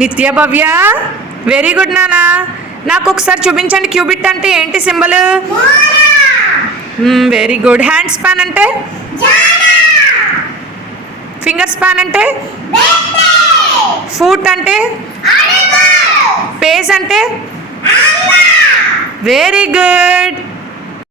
నిత్య భవ్య, very good నానా. నాకు ఒకసారి చూపించండి, క్యూబిట్ అంటే ఏంటి symbol? Very good. Hand span అంటే? ఫింగర్ స్పాన్ అంటే? ఫుట్ అంటే? పేజ్ అంటే? Very good.